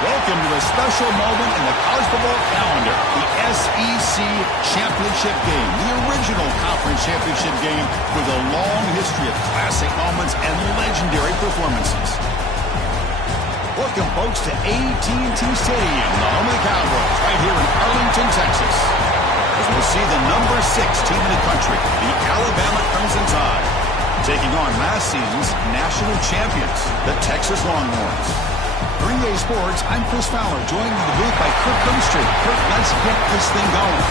Welcome to a special moment in the college football calendar, the SEC Championship Game, the original conference championship game with a long history of classic moments and legendary performances. Welcome, folks, to AT&T Stadium, the home of the Cowboys, right here in Arlington, Texas, as we'll see the number 6 team in the country, the Alabama Crimson Tide, taking on last season's national champions, the Texas Longhorns. For EA Sports, I'm Chris Fowler, joined in the booth by Kirk Gumstreet. Kirk, let's get this thing going.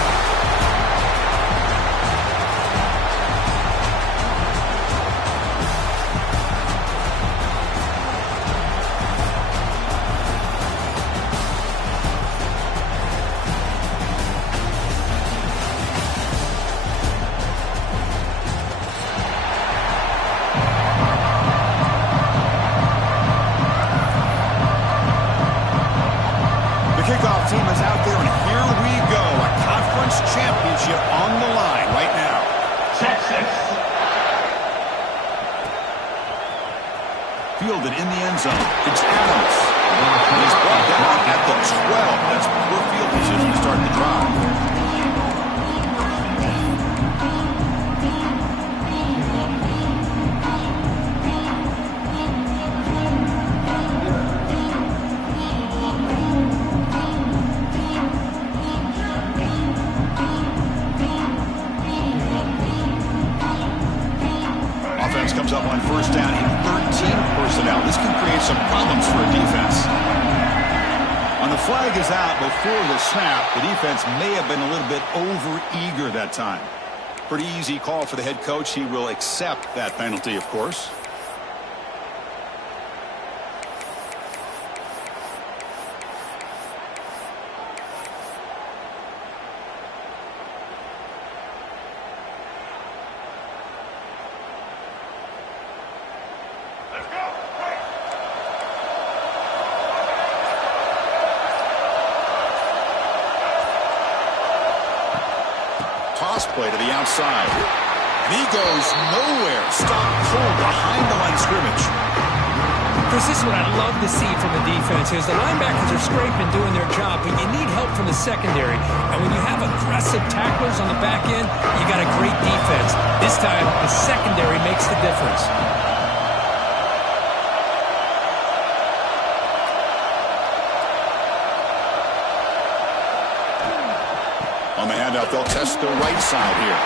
Kickoff team is out there, and here we go. A conference championship on the line right now. Texas. Fielded in the end zone. It's Adams. He's brought down at the 12. That's poor field position to start the drive. Comes up on first down in 13 personnel. This can create some problems for a defense. When the flag is out before the snap, the defense may have been a little bit over-eager that time. Pretty easy call for the head coach. He will accept that penalty, of course. Toss play to the outside. And he goes nowhere. Stopped cold behind the line of scrimmage. Chris, this is what I'd love to see from the defense is the linebackers are scraping, doing their job, but you need help from the secondary. And when you have aggressive tacklers on the back end, you got a great defense. This time, the secondary makes the difference. On the handout, they'll test the right side here.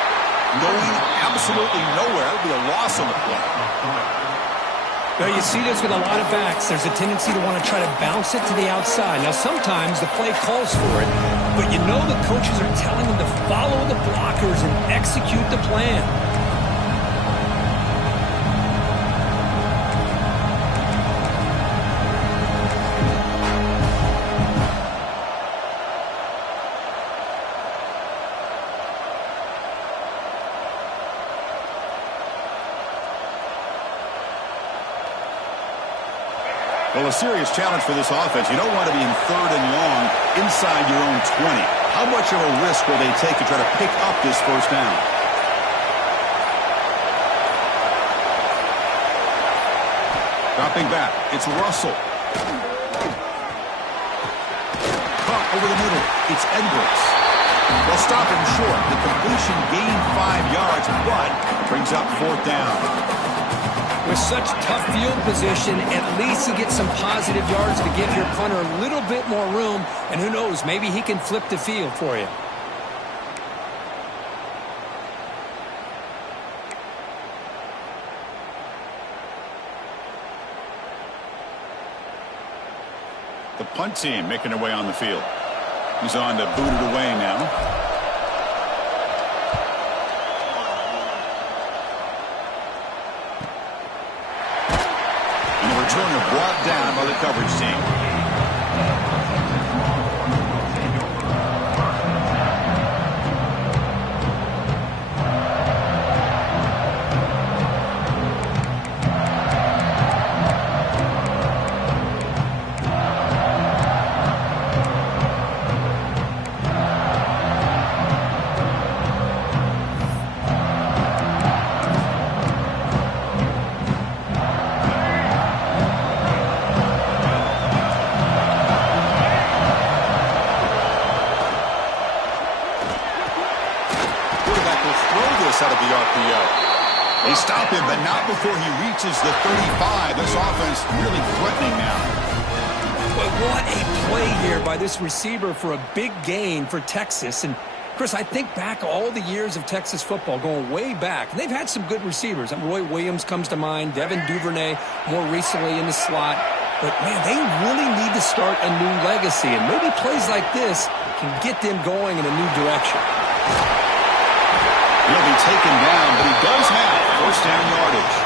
Going absolutely nowhere. That would be a loss on the play. Well, you see this with a lot of backs. There's a tendency to want to try to bounce it to the outside. Now, sometimes the play calls for it, but you know the coaches are telling them to follow the blockers and execute the plan. Well, a serious challenge for this offense. You don't want to be in 3rd and long inside your own 20. How much of a risk will they take to try to pick up this first down? Dropping back. It's Russell. Caught over the middle. It's Edwards. They'll stop him short. The completion gained 5 yards, but brings up 4th down. With such tough field position, at least he gets some positive yards to give your punter a little bit more room, and who knows, maybe he can flip the field for you. The punt team making their way on the field. He's on to boot it away now. Returner brought down by the coverage team. Out of the RPO. They stop him, but not before he reaches the 35. This offense really threatening now. But what a play here by this receiver for a big gain for Texas. And Chris, I think back all the years of Texas football, going way back. And they've had some good receivers. Roy Williams comes to mind, Devin Duvernay more recently in the slot. But, man, they really need to start a new legacy. And maybe plays like this can get them going in a new direction. He'll be taken down, but he does have first down yardage.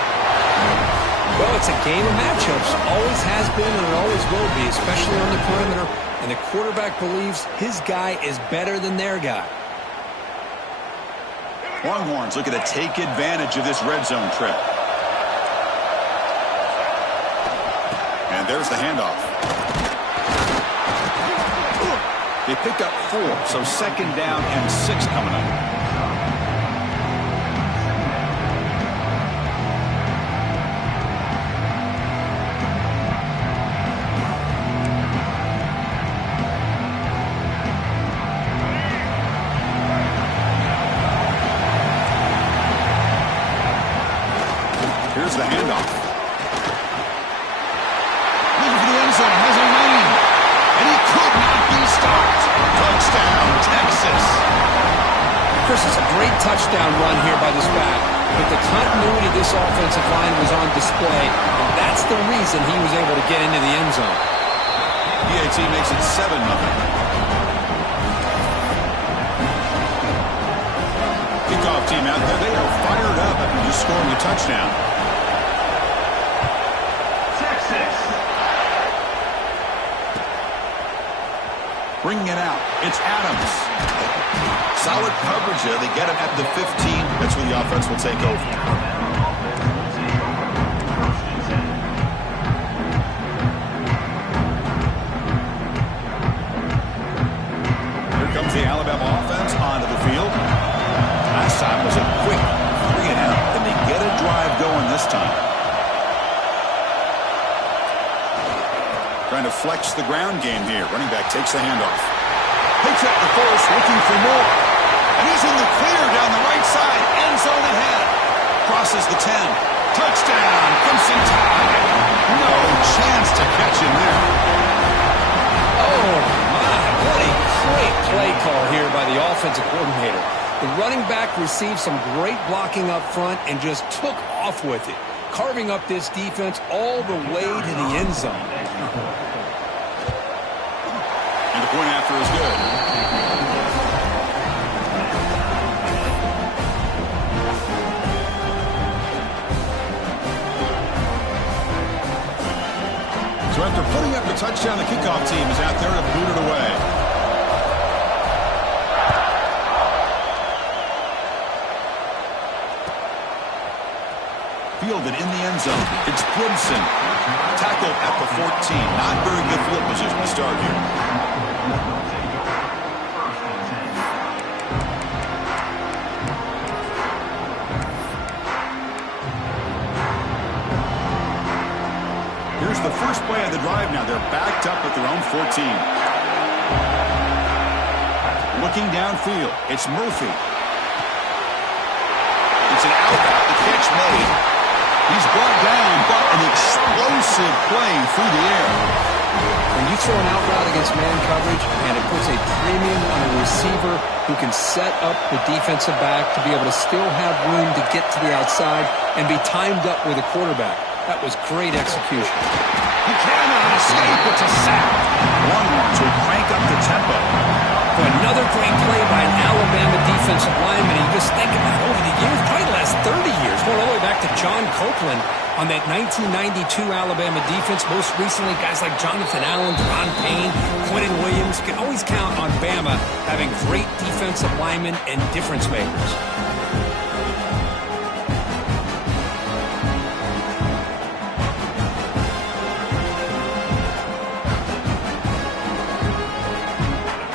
Well, it's a game of matchups. Always has been and it always will be, especially on the perimeter. And the quarterback believes his guy is better than their guy. Longhorns looking to take advantage of this red zone trip. And there's the handoff. They pick up 4, so second down and 6 coming up. Here's the handoff. Looking for the end zone. Has a lane. And he could not be stopped. Touchdown, Texas. Chris, it's a great touchdown run here by this back. But the continuity of this offensive line was on display. And that's the reason he was able to get into the end zone. PAT makes it 7-0. Kickoff team out there. They are fired up after just scoring a touchdown. Bringing it out. It's Adams. Solid coverage there. They get him at the 15. That's where the offense will take over. Here comes the Alabama offense onto the field. Last time was a quick 3-and-out, and they get a drive going this time. Trying to flex the ground game here. Running back takes the handoff. Picks up the force, looking for more. And he's in the clear down the right side. End zone ahead. Crosses the 10. Touchdown, Crimson Tide. No chance to catch him there. Oh, my. What a great play call here by the offensive coordinator. The running back received some great blocking up front and just took off with it, carving up this defense all the way to the end zone. And the point after is good. So after putting up the touchdown, the kickoff team is out there to boot it away. Fielded in the end zone. It's Gibson. Tackled at the 14. Not very good field position to start here. Here's the first play of the drive now. They're backed up at their own 14. Looking downfield. It's Murphy. It's an out. The catch made. He's brought down, but an explosive play through the air. When you throw an out route against man coverage, and it puts a premium on a receiver who can set up the defensive back to be able to still have room to get to the outside and be timed up with a quarterback. That was great execution. He cannot escape. It's a sack. Longhorns will crank up the tempo. Another great play by an Alabama defensive lineman. And you just think about over the years, probably the last 30 years, going all the way back to John Copeland on that 1992 Alabama defense. Most recently, guys like Jonathan Allen, Ron Payne, Quentin Williams. You can always count on Bama having great defensive linemen and difference makers.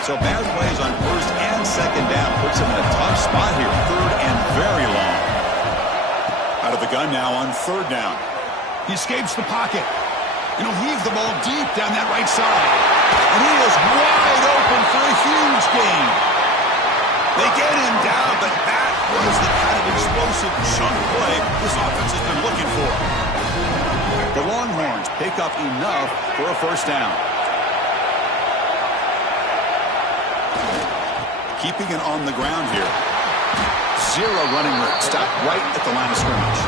So bad plays on first and second down puts him in a tough spot here. Third and very long. Out of the gun now on third down. He escapes the pocket. And he'll heave the ball deep down that right side. And he is wide open for a huge gain. They get him down, but that was the kind of explosive chunk play this offense has been looking for. The Longhorns pick up enough for a first down. Keeping it on the ground here. Zero running room. Stop right at the line of scrimmage.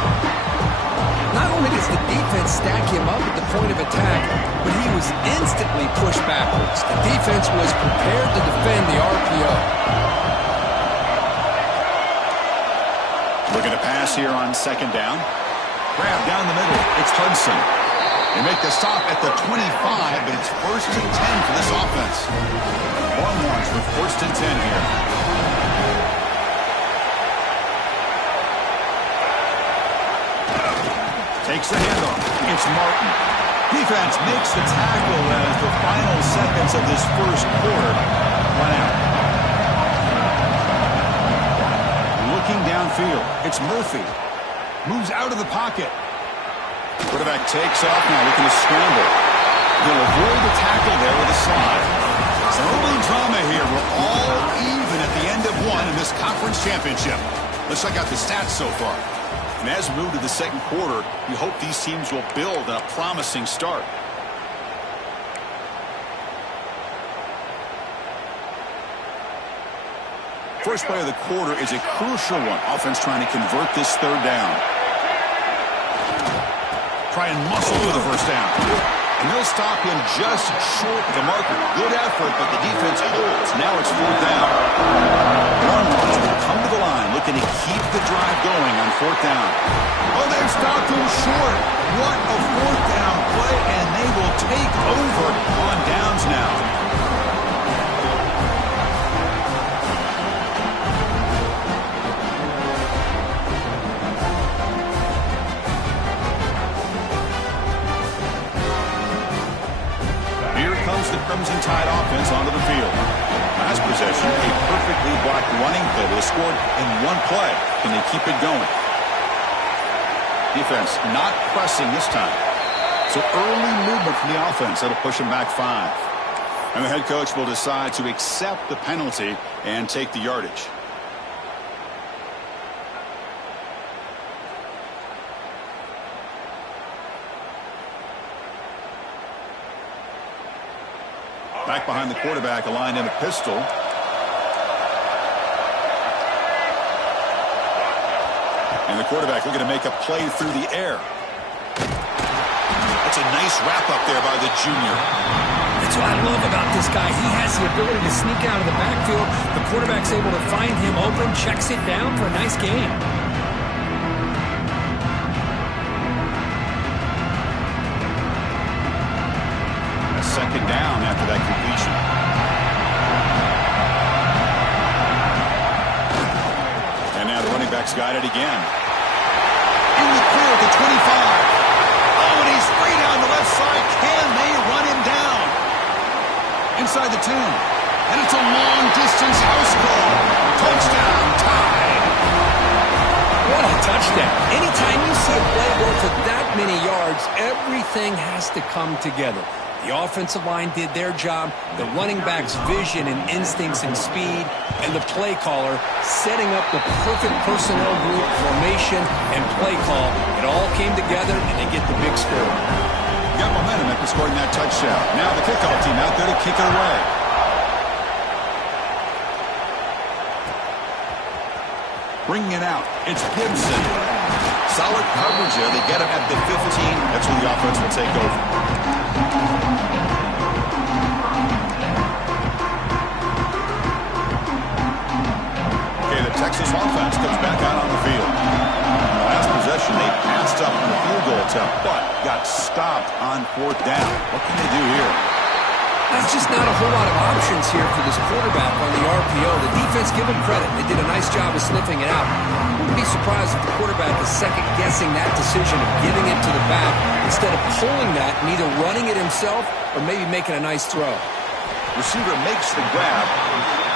Not only does the defense stack him up at the point of attack, but he was instantly pushed backwards. The defense was prepared to defend the RPO. Looking to pass here on second down. Grab down the middle. It's Hudson. They make the stop at the 25, but it's first and 10 for this offense. Longhorns with first and 10 here. Takes the handoff. It's Martin. Defense makes the tackle as the final seconds of this first quarter run out. Looking downfield. It's Murphy. Moves out of the pocket. Quarterback takes off now, looking to scramble. He'll avoid the tackle there with a slide. Some early drama here. We're all even at the end of one in this conference championship. Let's check out the stats so far. And as we move to the second quarter, we hope these teams will build a promising start. First play of the quarter is a crucial one. Offense trying to convert this third down. Try and muscle for the first down. And they'll stop him just short of the marker. Good effort, but the defense holds. Now it's fourth down. Longhorns will come to the line, looking to keep the drive going on fourth down. Oh, they've stopped him short. What a fourth down play, and they will take over on downs now. The Crimson Tide offense onto the field. Last possession, a perfectly blocked running play that was scored in one play. Can they keep it going? Defense not pressing this time. So early movement from the offense. That'll push them back 5. And the head coach will decide to accept the penalty and take the yardage. Back behind the quarterback, aligned in a pistol. And the quarterback looking to make a play through the air. That's a nice wrap up there by the junior. That's what I love about this guy. He has the ability to sneak out of the backfield. The quarterback's able to find him open, checks it down for a nice gain. Second down after that completion. And now the running back's got it again. In the clear at the 25. Oh, and he's free down the left side. Can they run him down? Inside the 10. And it's a long-distance house call. Touchdown, Tide. What a touchdown. touchdown. Anytime you see a play go for that many yards, everything has to come together. The offensive line did their job, the running back's vision and instincts and speed, and the play caller setting up the perfect personnel group, formation, and play call. It all came together, and they get the big score. Got momentum after scoring that touchdown. Now the kickoff team out there to kick it away. Bringing it out, it's Gibson. Solid coverage there. They get him at the 15. That's where the offense will take over. Okay, the Texas offense comes back out on the field. In the last possession, they passed up on the field goal attempt, but got stopped on 4th down. What can they do here? There's just not a whole lot of options here for this quarterback on the RPO. The defense, give them credit. They did a nice job of sniffing it out. I wouldn't be surprised if the quarterback is second-guessing that decision of giving it to the back instead of pulling that and either running it himself or maybe making a nice throw. Receiver makes the grab.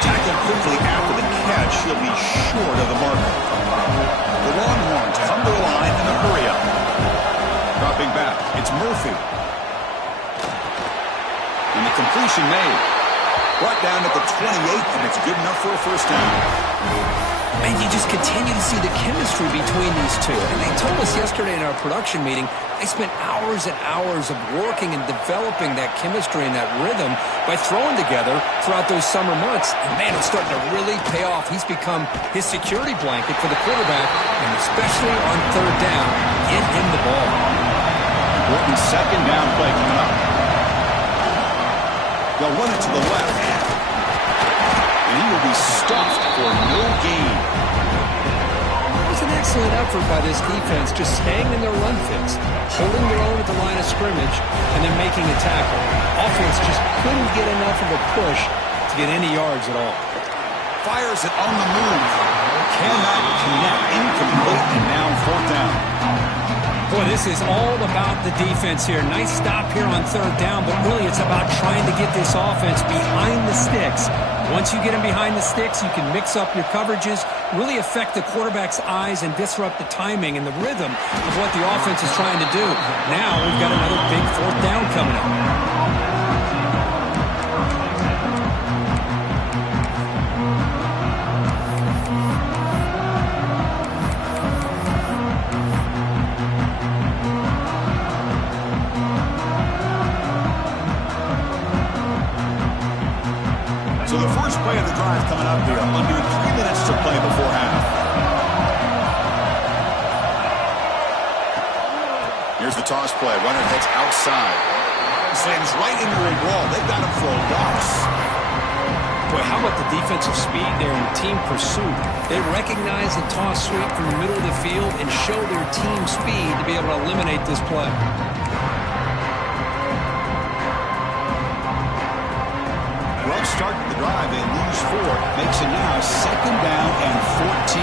Tackled quickly after the catch. He'll be short of the marker. The Longhorns come to the line in a hurry-up. Dropping back, it's Murphy. And the completion made. Brought down at the 28, and it's good enough for a first down. And you just continue to see the chemistry between these two. And they told us yesterday in our production meeting, they spent hours and hours of working and developing that chemistry and that rhythm by throwing together throughout those summer months. And man, it's starting to really pay off. He's become his security blanket for the quarterback, and especially on 3rd down, get him the ball. Important 2nd down play coming up. They'll run it to the left. And he will be stuffed for no gain. It was an excellent effort by this defense, just staying in their run fits, holding their own at the line of scrimmage, and then making a tackle. Offense just couldn't get enough of a push to get any yards at all. Fires it on the move. Cannot connect. Incomplete, and now 4th down. Boy, this is all about the defense here. Nice stop here on 3rd down, but really it's about trying to get this offense behind the sticks. Once you get them behind the sticks, you can mix up your coverages, really affect the quarterback's eyes and disrupt the timing and the rhythm of what the offense is trying to do. Now we've got another big 4th down coming up. So the first play of the drive coming up here. Under 3 minutes to play before half. Here's the toss play. Runner heads outside. Slams right into a wall. They've got him for a loss. Boy, how about the defensive speed there in team pursuit? They recognize the toss sweep from the middle of the field and show their team speed to be able to eliminate this play. Rough start to the drive. They lose 4. Makes it now 2nd down and 14.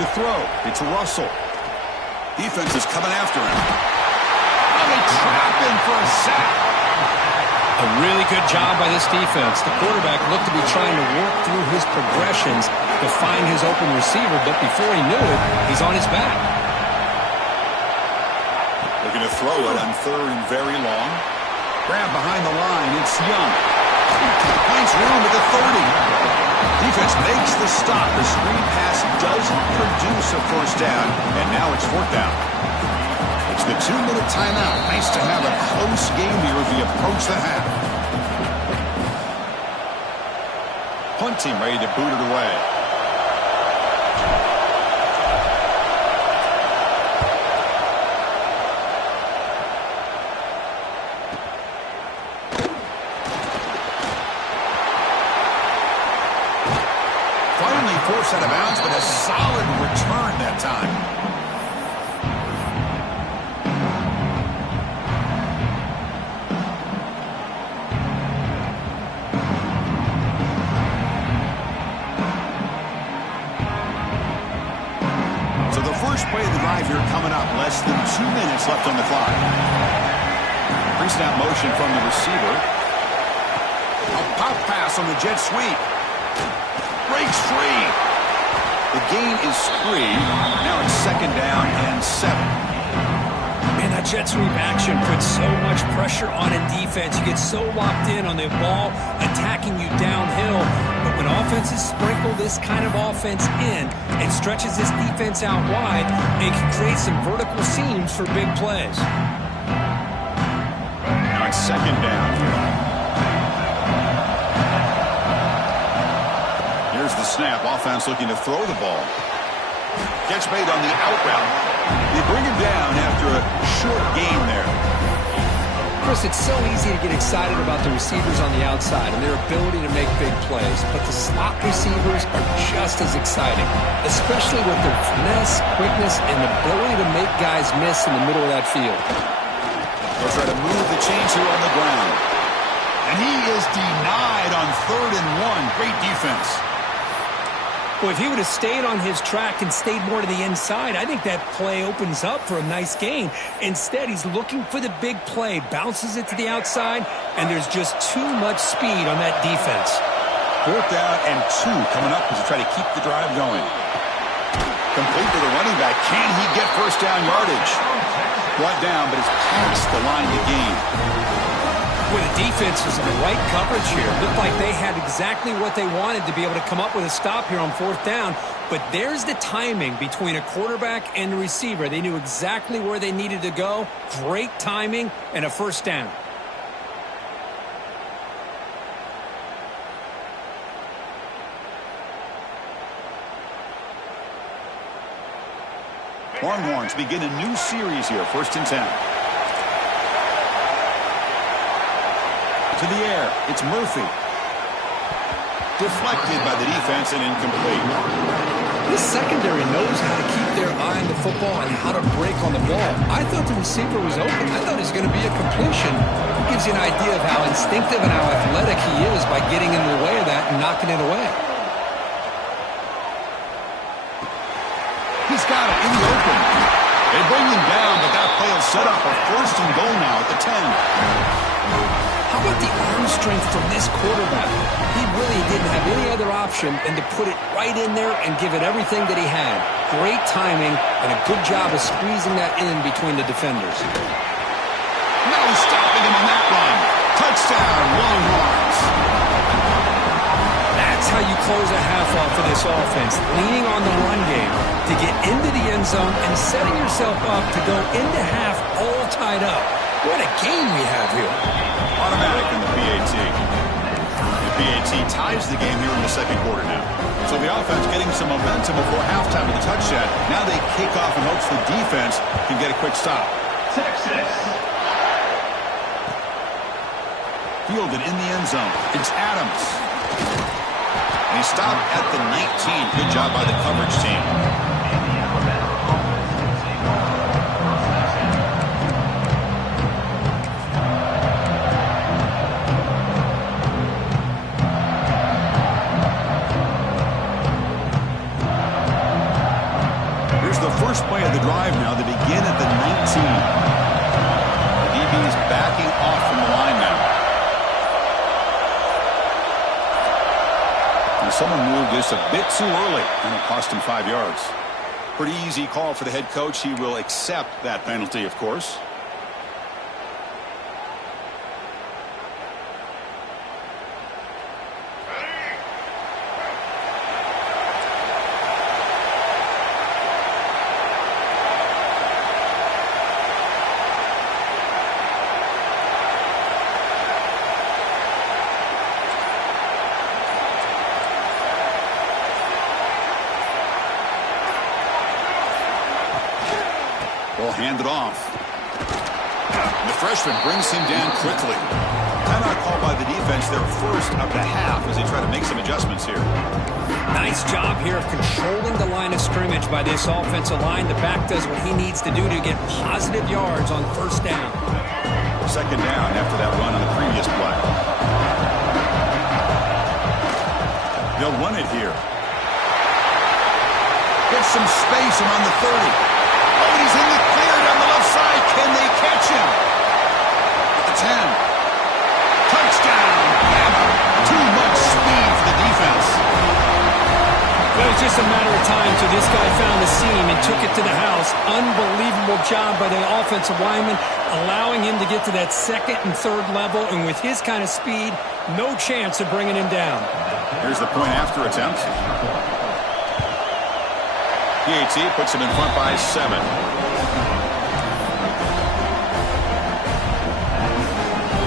To throw, it's Russell. Defense is coming after him. Oh, they trap him for a sack. A really good job by this defense. The quarterback looked to be trying to work through his progressions to find his open receiver, but before he knew it, he's on his back. Looking to throw it on 3rd and very long. Grab behind the line, it's Young. Finds room at the 30. Defense makes the stop. The screen pass doesn't produce a first down, and now it's 4th down. It's the 2-minute timeout. Nice to have a close game here as we approach the half. Punt team ready to boot it away. Finally forced out of bounds, but a solid return that time. So the first play of the drive here coming up. Less than 2 minutes left on the clock. Pre-snap motion from the receiver. A pop pass on the jet sweep. Breaks free. The gain is 3. Now it's 2nd down and 7. Man, that jet sweep action puts so much pressure on a defense. You get so locked in on the ball attacking you downhill. But when offenses sprinkle this kind of offense in and stretches this defense out wide, it can create some vertical seams for big plays. Now it's 2nd down. Here's the snap. Offense looking to throw the ball. Gets made on the out route. They bring him down after a short gain there. Chris, it's so easy to get excited about the receivers on the outside and their ability to make big plays, but the slot receivers are just as exciting, especially with their finesse, quickness, and ability to make guys miss in the middle of that field. They'll try to move the chains here on the ground. And he is denied on 3rd and 1. Great defense. Well, if he would have stayed on his track and stayed more to the inside, I think that play opens up for a nice gain. Instead, he's looking for the big play, bounces it to the outside, and there's just too much speed on that defense. 4th down and 2 coming up as they try to keep the drive going. Complete to the running back. Can he get 1st down yardage? Brought down, but it's past the line to gain. Well, the defense was in the right coverage here. Looked like they had exactly what they wanted to be able to come up with a stop here on 4th down. But there's the timing between a quarterback and the receiver. They knew exactly where they needed to go. Great timing and a 1st down. Longhorns begin a new series here. 1st and 10. To the air. It's Murphy. Deflected by the defense and incomplete. This secondary knows how to keep their eye on the football and how to break on the ball. I thought the receiver was open. I thought it was going to be a completion. It gives you an idea of how instinctive and how athletic he is by getting in the way of that and knocking it away. He's got it in the open. They bring him down, but that play will set up a 1st and goal now at the 10. How about the arm strength from this quarterback? He really didn't have any other option than to put it right in there and give it everything that he had. Great timing and a good job of squeezing that in between the defenders. No stopping him on that run. Touchdown, Longhorns. That's how you close a half off for this offense, leaning on the run game to get into the end zone and setting yourself up to go into half all tied up. What a game we have here. Automatic in the PAT. The PAT ties the game here in the 2nd quarter now. So the offense getting some momentum before halftime with the touchdown. Now they kick off in hopes the defense can get a quick stop. Texas. Fielded in the end zone. It's Adams. And he stopped at the 19. Good job by the coverage team. First play of the drive now. They begin at the 19. DB's backing off from the line now. And someone moved this a bit too early, and it cost him 5 yards. Pretty easy call for the head coach. He will accept that penalty, of course. Hand it off. And the freshman brings him down quickly. Timeout called by the defense, their 1st of the half as they try to make some adjustments here. Nice job here of controlling the line of scrimmage by this offensive line. The back does what he needs to do to get positive yards on 1st down. 2nd down after that run on the previous play. They'll run it here. Get some space around the 30. Oh, he's in the clear down the left side. Can they catch him? At the 10. Touchdown, Bama. and took it to the house. Unbelievable job by the offensive lineman, allowing him to get to that second and third level. And with his kind of speed, no chance of bringing him down. Here's the point after attempt. PAT puts him in front by 7.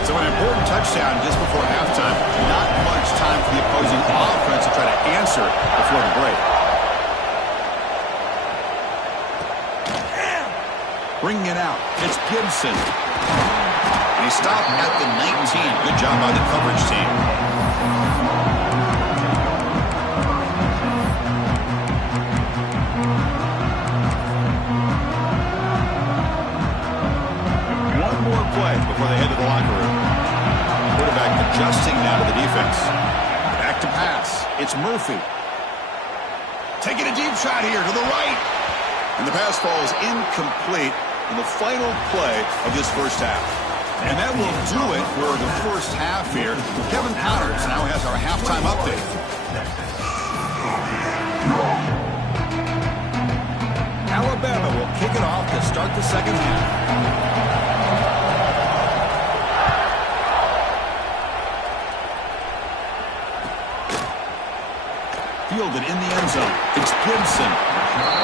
So an important touchdown just before halftime. Not much time for the opposing offense to try to answer before the break. Bringing it out. It's Gibson. And he stopped at the 19. Good job by the coverage team. One more play before they head to the locker room. Quarterback adjusting now to the defense. Back to pass. It's Murphy. Taking a deep shot here to the right. And the pass falls incomplete in the final play of this first half. And that will do it for the first half here. Kevin Powers now has our halftime update. Alabama will kick it off to start the second half. Fielded in the end zone. It's Gibson.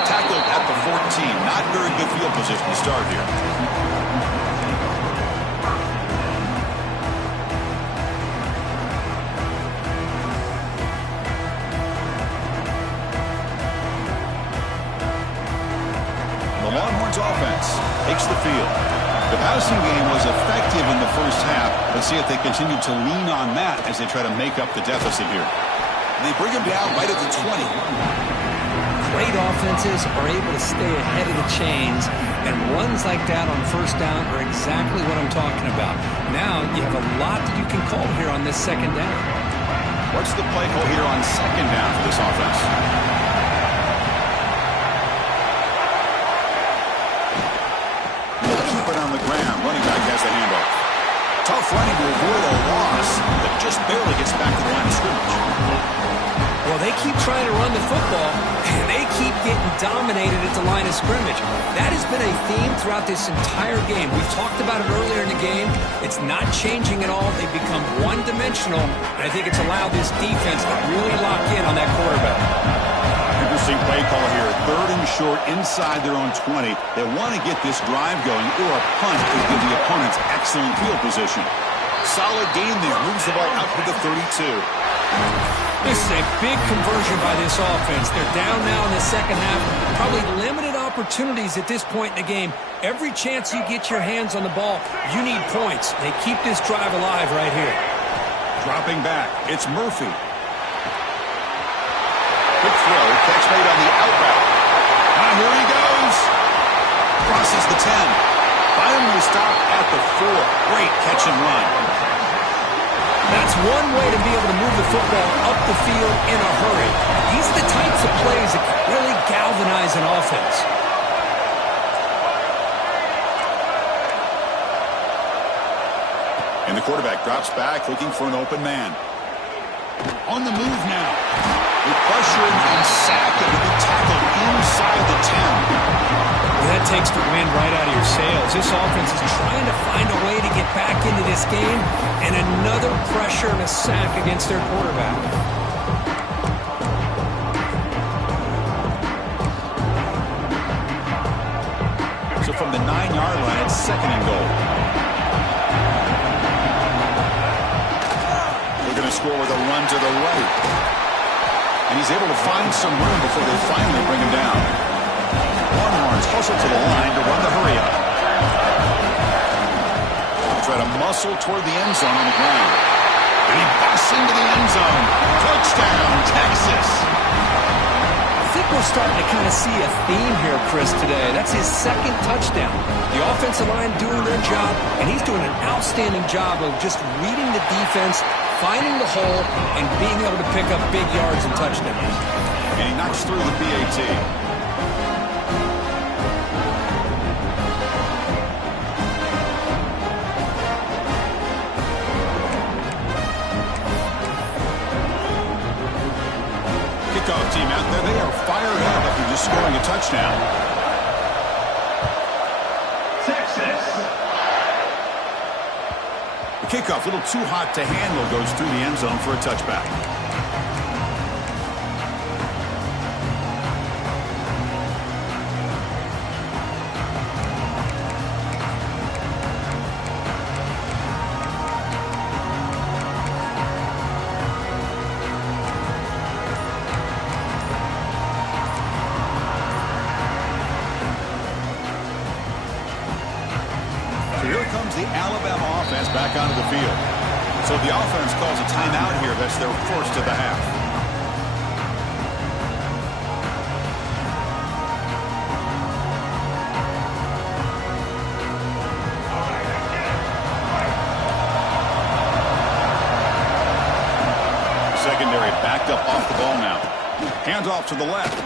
Tackled at the 14. Not very good field position to start here. The Longhorns offense takes the field. The passing game was effective in the first half. Let's see if they continue to lean on that as they try to make up the deficit here. They bring him down right at the 20. Great offenses are able to stay ahead of the chains, and runs like that on first down are exactly what I'm talking about. Now you have a lot that you can call here on this second down. What's the play call here on second down for this offense? They'll keep it on the ground. Running back has the handoff. Tough running to avoid a loss, but just barely gets back to the line of scrimmage. Well, they keep trying to run the football, and they keep getting dominated at the line of scrimmage. That has been a theme throughout this entire game. We've talked about it earlier in the game. It's not changing at all. They've become one-dimensional, and I think it's allowed this defense to really lock in on that quarterback. Interesting play call here. Third and short inside their own 20. They want to get this drive going, or a punt would give the opponents excellent field position. Solid gain there. Moves the ball out to the 32. This is a big conversion by this offense. They're down now in the second half. Probably limited opportunities at this point in the game. Every chance you get your hands on the ball, you need points. They keep this drive alive right here. Dropping back. It's Murphy. Quick throw. Catch made on the out route. Ah, here he goes. Crosses the 10. Finally stop at the 4. Great catch and run. That's one way to be able to move the football up the field in a hurry. These are the types of plays that can really galvanize an offense. And the quarterback drops back, looking for an open man. On the move now. They pressure him and sack him to be tackled inside the 10. Well, that takes the wind right out of your sails. This offense is trying to find a way to get back into this game, and another pressure and a sack against their quarterback. So from the 9-yard line, it's second and goal. They're going to score with a run to the right. And he's able to find some room before they finally bring him down. Longhorns hustle to the line to run the hurry up. They try to muscle toward the end zone on the ground. And he busts into the end zone. Touchdown, Texas. I think we're starting to kind of see a theme here, Chris, today. That's his second touchdown. The offensive line doing their job, and he's doing an outstanding job of just reading the defense, finding the hole, and being able to pick up big yards and touchdowns. And he knocks through the PAT. Kickoff team out there, they are fired up after just scoring a touchdown. Texas. The kickoff, a little too hot to handle, goes through the end zone for a touchback. The Alabama offense back onto the field. So the offense calls a timeout here. That's their first of the half. Secondary backed up off the ball now. Handoff to the left.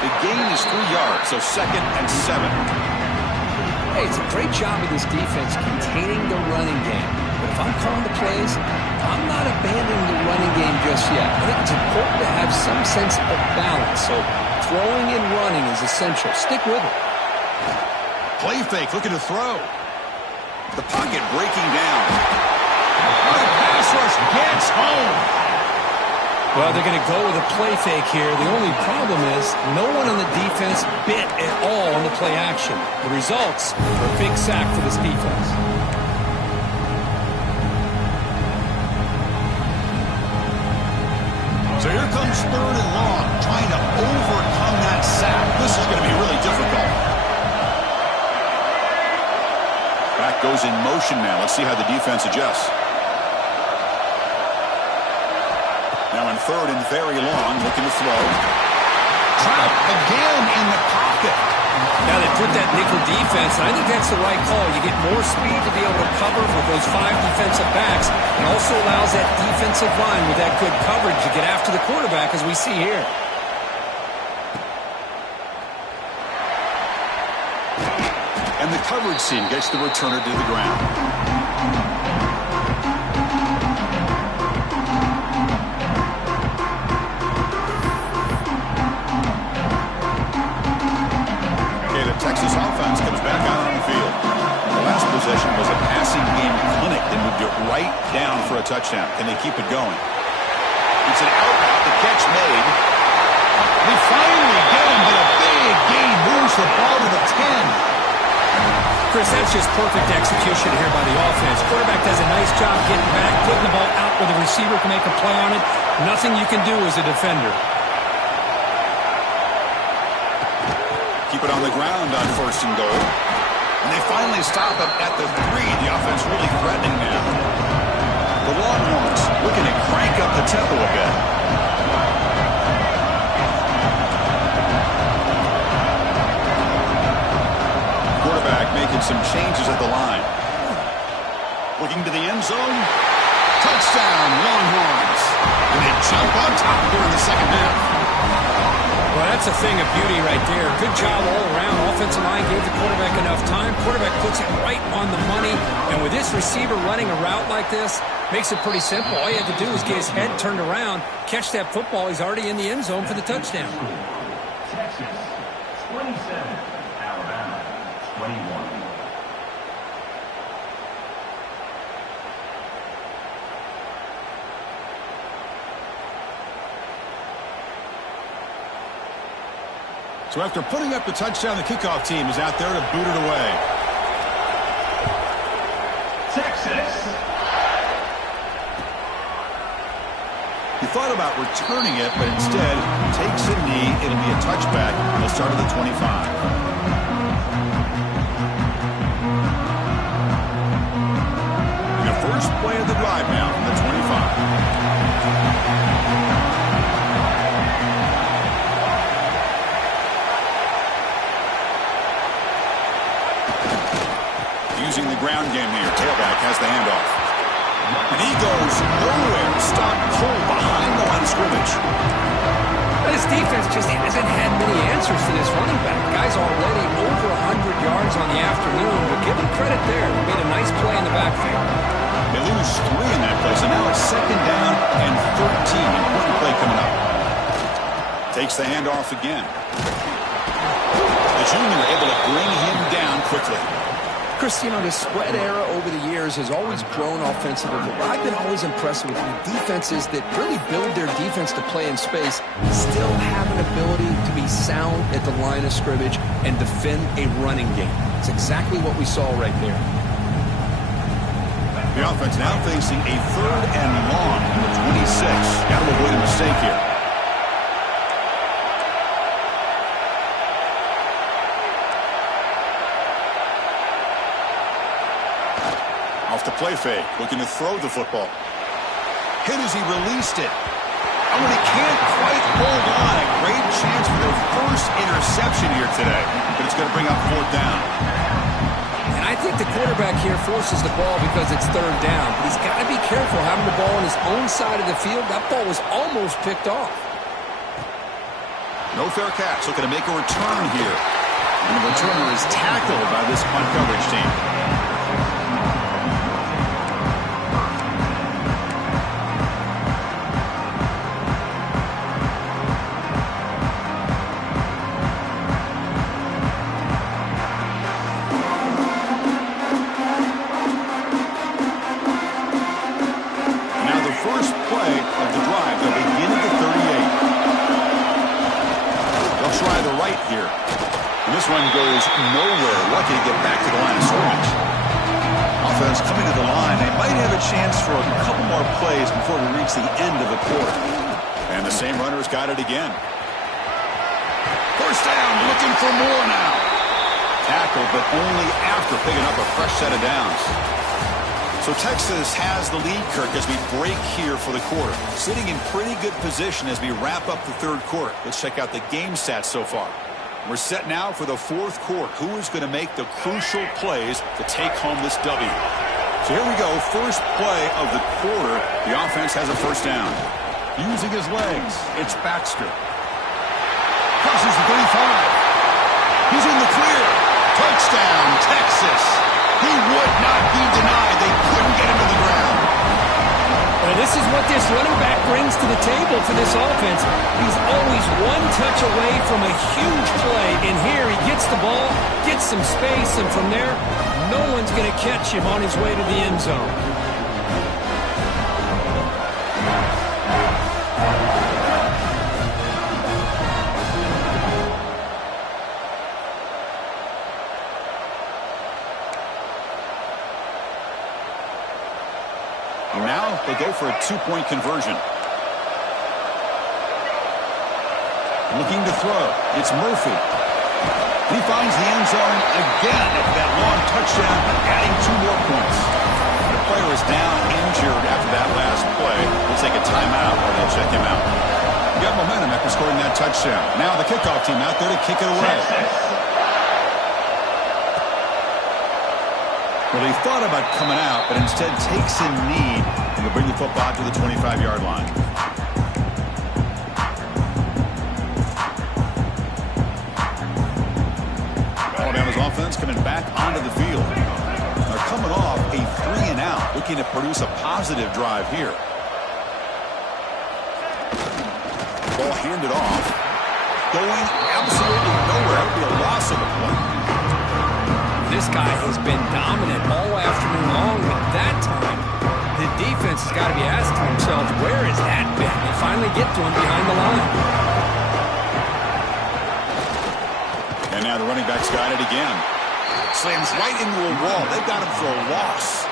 The gain is 3 yards, so 2nd and 7. Hey, it's a great job of this defense containing the running game. But if I'm calling the plays, I'm not abandoning the running game just yet. I think it's important to have some sense of balance. So throwing and running is essential. Stick with it. Play fake, looking to throw. The pocket breaking down. The pass rush gets home. Well, they're going to go with a play fake here. The only problem is no one on the defense bit at all on the play action. The results are a big sack for this defense. So here comes 3rd and long, trying to overcome that sack. This is going to be really difficult. Back goes in motion now. Let's see how the defense adjusts. Now in 3rd and very long, looking to throw. Trapped again in the pocket. Now they put that nickel defense, and I think that's the right call. You get more speed to be able to cover with those 5 defensive backs. It also allows that defensive line with that good coverage to get after the quarterback, as we see here. And the coverage team gets the returner to the ground. Texas offense comes back out on the field. The last possession was a passing game clinic. They moved it right down for a touchdown. Can they keep it going? It's an out route. The catch made. They finally get him, but a big gain moves the ball to the 10. Chris, that's just perfect execution here by the offense. Quarterback does a nice job getting back, putting the ball out where the receiver can make a play on it. Nothing you can do as a defender. Keep it on the ground on 1st and goal. And they finally stop it at the 3. The offense really threatening now. The Longhorns looking to crank up the tempo a bit. Quarterback making some changes at the line. Looking to the end zone. Touchdown, Longhorns. And they jump on top here in the second half. Well, that's a thing of beauty right there. Good job all around. Offensive line gave the quarterback enough time. Quarterback puts it right on the money. And with this receiver running a route like this, makes it pretty simple. All you have to do is get his head turned around, catch that football. He's already in the end zone for the touchdown. Texas, 27. Alabama, 21. So after putting up the touchdown, the kickoff team is out there to boot it away. Texas. He thought about returning it, but instead takes a knee. It'll be a touchback. They'll start at the 25. And the first play of the drive now from the 25. Using the ground game here. Tailback has the handoff. And he goes nowhere. Stop cold behind the line of scrimmage. This defense just hasn't had many answers to this running back. Guy's already over 100 yards on the afternoon, but give him credit there. He made a nice play in the backfield. They lose 3 in that play, so now it's 2nd down and 13. Important play coming up. Takes the handoff again. The junior able to bring him down quickly. Chris, you know, the spread era over the years has always grown offensively, but I've been always impressed with defenses that really build their defense to play in space, still have an ability to be sound at the line of scrimmage and defend a running game. It's exactly what we saw right there. The offense now facing a 3rd and long from the 26. Got to avoid a mistake here. Off the play fake, looking to throw the football. Hit as he released it. Oh, and he can't quite hold on. A great chance for their first interception here today. But it's going to bring up 4th down. And I think the quarterback here forces the ball because it's 3rd down. But he's got to be careful having the ball on his own side of the field. That ball was almost picked off. No fair catch. Looking to make a return here. And the returner is tackled by this punt coverage team. Here. And this one goes nowhere. Lucky to get back to the line of scrimmage. Offense coming to the line. They might have a chance for a couple more plays before we reach the end of the quarter. And the same runner's got it again. 1st down, looking for more now. Tackled, but only after picking up a fresh set of downs. So Texas has the lead, Kirk, as we break here for the quarter. Sitting in pretty good position as we wrap up the 3rd quarter. Let's check out the game stats so far. We're set now for the 4th quarter. Who is going to make the crucial plays to take home this W? So here we go. First play of the quarter. The offense has a 1st down. Using his legs, it's Baxter. Crosses the 35. He's in the clear. Touchdown, Texas. He would not be denied. They couldn't get him to the ground. Well, this is what this running back brings to the table for this offense. He's always one touch away from a huge play. And here he gets the ball, gets some space, and from there, no one's going to catch him on his way to the end zone. Now they go for a 2-point conversion. Looking to throw. It's Murphy. He finds the end zone again after that long touchdown, adding 2 more points. The player is down injured after that last play. We'll take a timeout while they check him out. He got momentum after scoring that touchdown. Now the kickoff team out there to kick it away. Well, he thought about coming out, but instead takes a knee and will bring the football to the 25-yard line. Alabama's offense coming back onto the field. They're coming off a 3-and-out, looking to produce a positive drive here. Ball handed off. Going absolutely nowhere. That would be a loss of a play. This guy has been dominant all afternoon long, but that time, the defense has got to be asking themselves, where has that been? They finally get to him behind the line. And now the running back's got it again. Slams right into a wall. They've got him for a loss.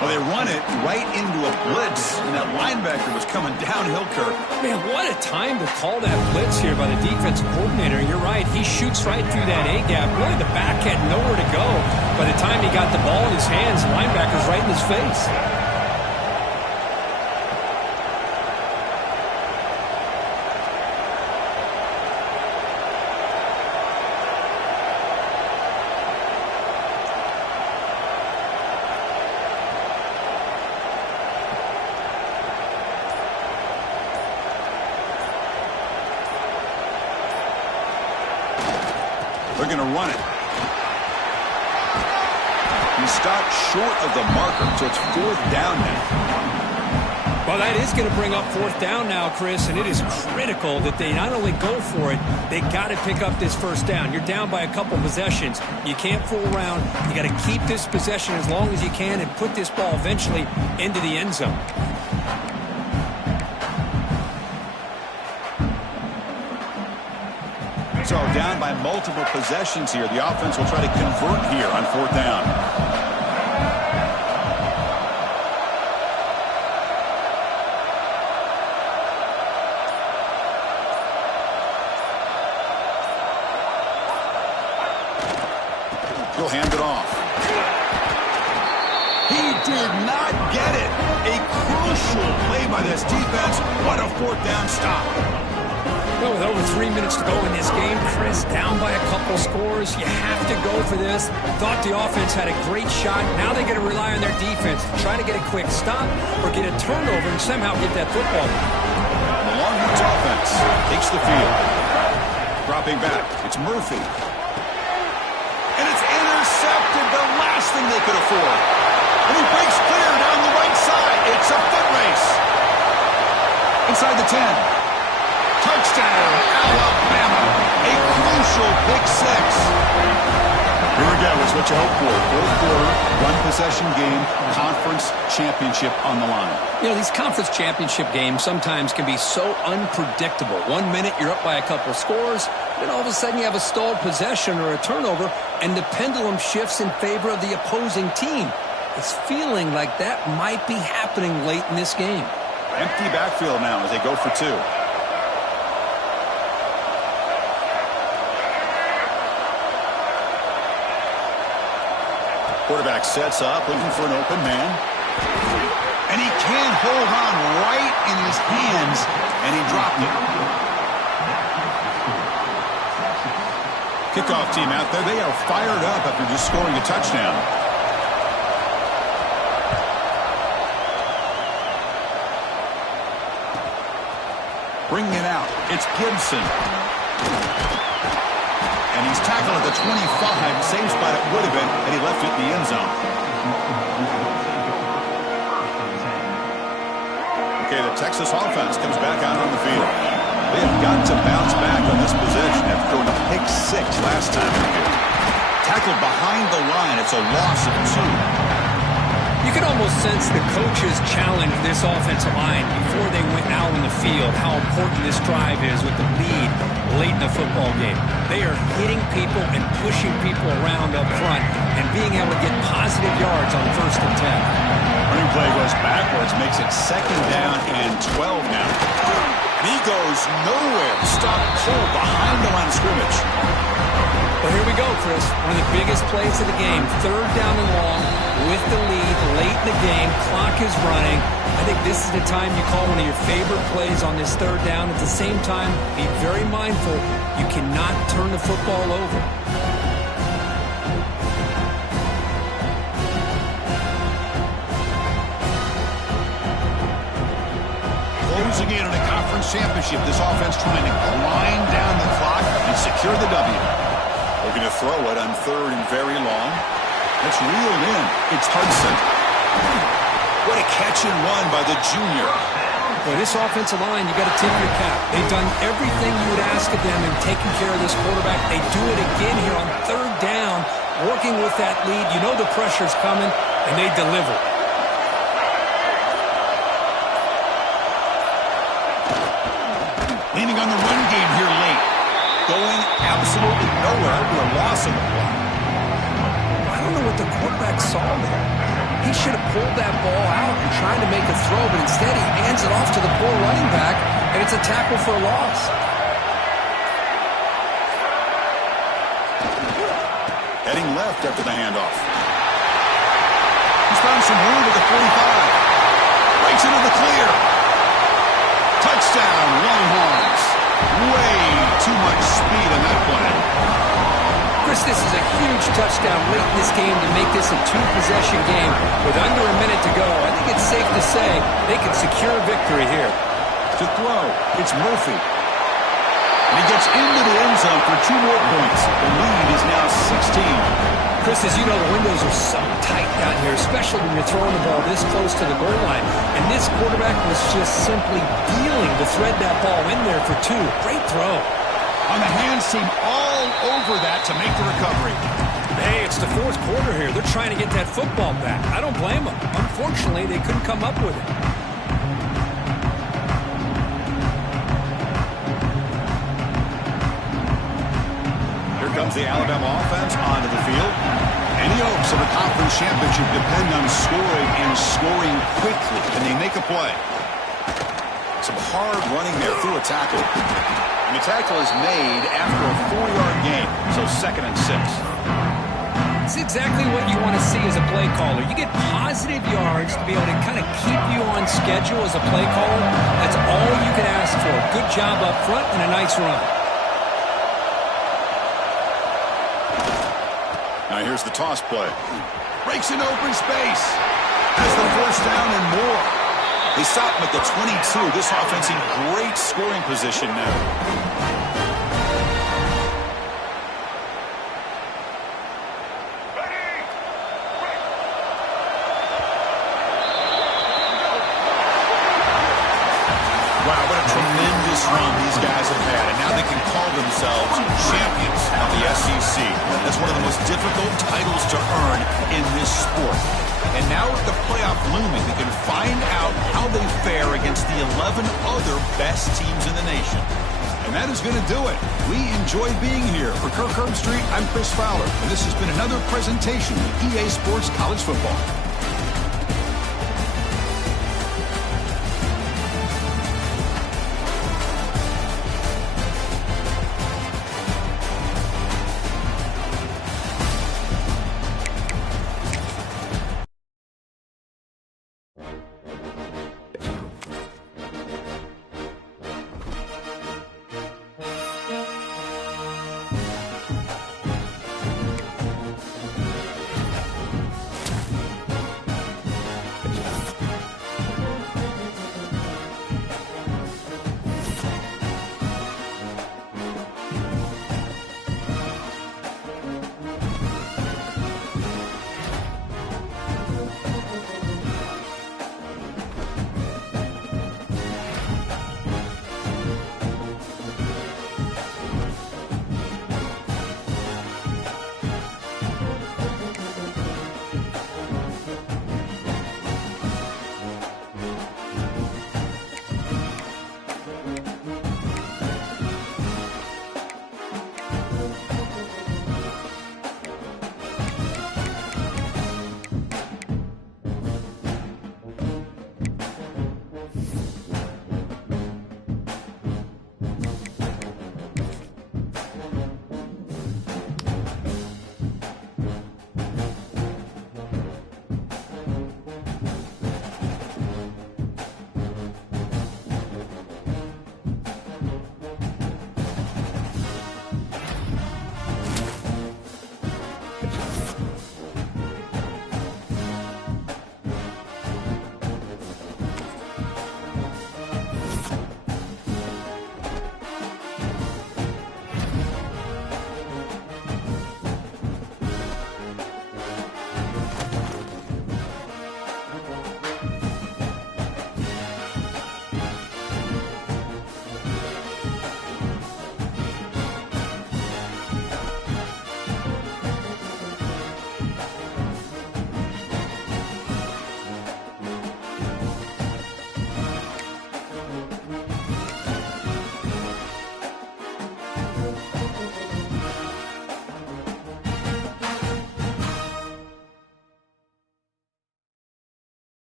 Well, they run it right into a blitz, and that linebacker was coming downhill, Kirk. Man, what a time to call that blitz here by the defensive coordinator. You're right. He shoots right through that A-gap. Really, the back had nowhere to go. By the time he got the ball in his hands, the linebacker's right in his face. They're going to run it. He stopped short of the marker, so it's 4th down now. Well, that is going to bring up fourth down now, Chris, and it is critical that they not only go for it, they got to pick up this first down. You're down by a couple possessions. You can't fool around. You got to keep this possession as long as you can and put this ball eventually into the end zone. So down by multiple possessions here. The offense will try to convert here on fourth down. He'll hand it off. He did not get it. A crucial play by this defense. What a fourth down stop. Well, with over 3 minutes to go in this game, Chris, down by a couple scores, you have to go for this. Thought the offense had a great shot. Now they got to rely on their defense to try to get a quick stop or get a turnover and somehow get that football. The Longhorns offense takes the field. Dropping back, it's Murphy. And it's intercepted, the last thing they could afford. And he breaks clear down the right side. It's a foot race. Inside the 10. Touchdown, Alabama. A crucial pick six. Here we go. It's what you hope for. Fourth quarter, one possession game, conference championship on the line. You know, these conference championship games sometimes can be so unpredictable. 1 minute you're up by a couple scores, then all of a sudden you have a stalled possession or a turnover, and the pendulum shifts in favor of the opposing team. It's feeling like that might be happening late in this game. Empty backfield now as they go for two. Quarterback sets up, looking for an open man. And he can't hold on right in his hands, and he dropped it. Kickoff team out there, they are fired up after just scoring a touchdown. Bringing it out, it's Gibson. And he's tackled at the 25, same spot it would have been had he left it in the end zone. Okay, the Texas offense comes back out on the field. They have got to bounce back on this possession after throwing a pick six last time. Tackled behind the line, it's a loss of 2. You can almost sense the coaches challenge this offensive line before they went out in the field, how important this drive is with the lead late in the football game. They are hitting people and pushing people around up front and being able to get positive yards on first and 10. Running play goes backwards, makes it second down and 12 now. And he goes nowhere. Stop cold behind the line of scrimmage. Well, here we go, Chris. One of the biggest plays of the game. Third down and long with the lead late in the game. Clock is running. I think this is the time you call one of your favorite plays on this third down. At the same time, be very mindful. You cannot turn the football over. Closing in on a conference championship. This offense trying to grind down the clock and secure the W. They're going to throw it on third and very long. It's reeled in. It's Hudson. What a catch and run by the junior. Well, this offensive line, you got to tip your cap. They've done everything you would ask of them in taking care of this quarterback. They do it again here on third down, working with that lead. You know the pressure's coming, and they deliver. Leaning on the run game here late. Going absolutely nowhere after a loss of the play. I don't know what the quarterback saw there. He should have pulled that ball out and tried to make a throw, but instead he hands it off to the poor running back, and it's a tackle for a loss. Heading left after the handoff. He's found some room at the 45. Breaks into the clear. Touchdown, Longhorns. Way too much speed in that play. Chris, this is a huge touchdown late in this game to make this a two-possession game. With under a minute to go, I think it's safe to say they can secure a victory here. To throw, it's Murphy. And he gets into the end zone for 2 more points. The lead is now 16. Chris, as you know, the windows are so tight down here, especially when you're throwing the ball this close to the goal line. And this quarterback was just simply dealing to thread that ball in there for 2. Great throw. On the hands team all over that to make the recovery. Hey, it's the 4th quarter here. They're trying to get that football back. I don't blame them. Unfortunately, they couldn't come up with it. Here comes the Alabama offense onto the field. Any hopes of a conference championship depend on scoring and scoring quickly. Can they make a play? Some hard running there through a tackle. And the tackle is made after a 4-yard gain, so 2nd and 6. It's exactly what you want to see as a play caller. You get positive yards to be able to kind of keep you on schedule as a play caller. That's all you can ask for. Good job up front and a nice run. Now here's the toss play. Breaks in open space. Has the 1st down and more. They stop him at the 22. This offense in great scoring position now. Wow, what a tremendous run these guys have had. And now they can call themselves champions of the SEC. That's one of the most difficult titles to earn in this sport. And now with the playoff looming, we can find out how they fare against the 11 other best teams in the nation. And that is going to do it. We enjoy being here. For Kirk Herbstreit, I'm Chris Fowler. And this has been another presentation of EA Sports College Football.